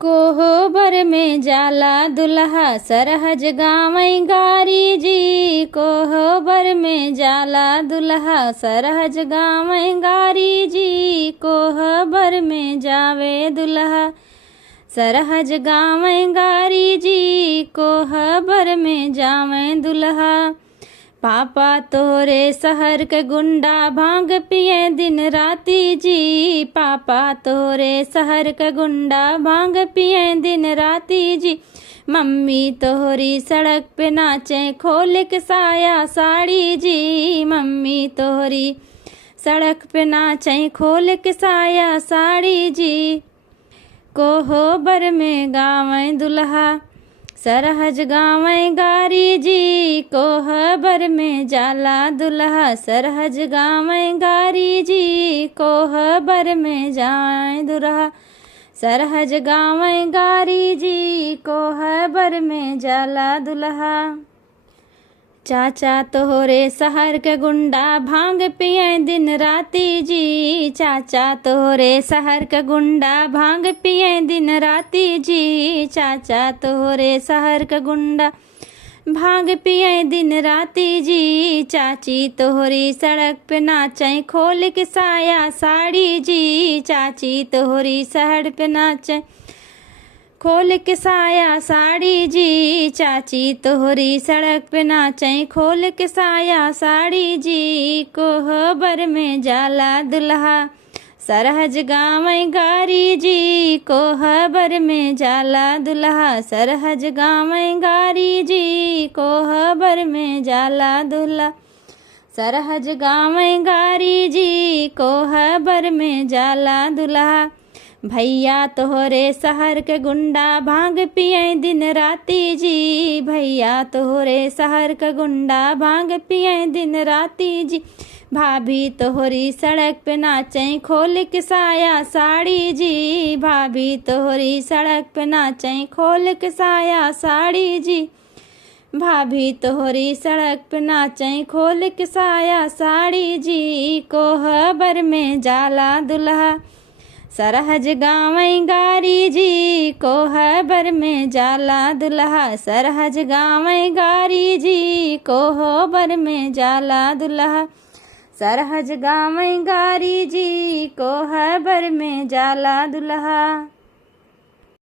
कोहबर में जाला दुल्हा सरहज गावै गारी जी। कोहबर में जाला दुल्हा सरहज गावै गारी जी। कोहबर में जावे दुल्हा सरहज गावै गारी जी। कोहबर में जावे दुल्हा। पापा तोरे शहर के गुंडा भांग पिए दिन राती जी। पापा तोरे शहर के गुंडा भांग पिए दिन राती जी। मम्मी तोहरी सड़क पे नाचे खोल के साया साड़ी जी। मम्मी तोहरी सड़क पे नाचे खोल के साया साड़ी जी। कोहबर में गावै दुल्हा सरहज गावै गारी जी। कोहबर में जाला दुल्हा सरहज गावै गारी जी। कोहबर में जाए दुल्हा सरहज गावै गारी जी। कोहबर में जाला दुल्हा। चाचा तोहरे शहर के गुंडा भांग पिए दिन राती जी। चाचा तोहरे शहर के गुंडा भांग पिए दिन राती जी। चाचा तोहरे शहर के गुंडा भांग पिए दिन राती जी। चाची तोहरी सड़क पे नाचे खोल के साया साड़ी जी। चाची तोहरी सड़क पे नाचे खोल के साया साड़ी जी। चाची तोहरी सड़क पे नाचे खोल के साया साड़ी जी। कोहबर में जाला दुल्हा सरहज गावै गारी जी। कोहबर में जाला दुल्हा सरहज गावै गारी जी। कोहबर में जाला दुल्हा सरहज गावै गारी जी। कोहबर में जाला दुल्हा। भैया तोहरे शहर के गुंडा भांग पिए दिन राती जी। भैया तोहरे शहर के गुंडा भांग पिए दिन राती जी। भाभी तोहरी सड़क पे नाचे खोल के साया साड़ी जी। भाभी तोहरी सड़क पे नाचे खोल के साया साड़ी जी। भाभी तोहरी सड़क पे नाचे खोल के साया साड़ी जी। कोहबर में जाला दुल्हा सरहज गावै गारी जी। कोहबर में जाला दुल्हा सरहज गावै गारी जी। कोहबर में जाला दुल्हा सरहज गावै गारी जी। कोहबर में जाला दुल्हा।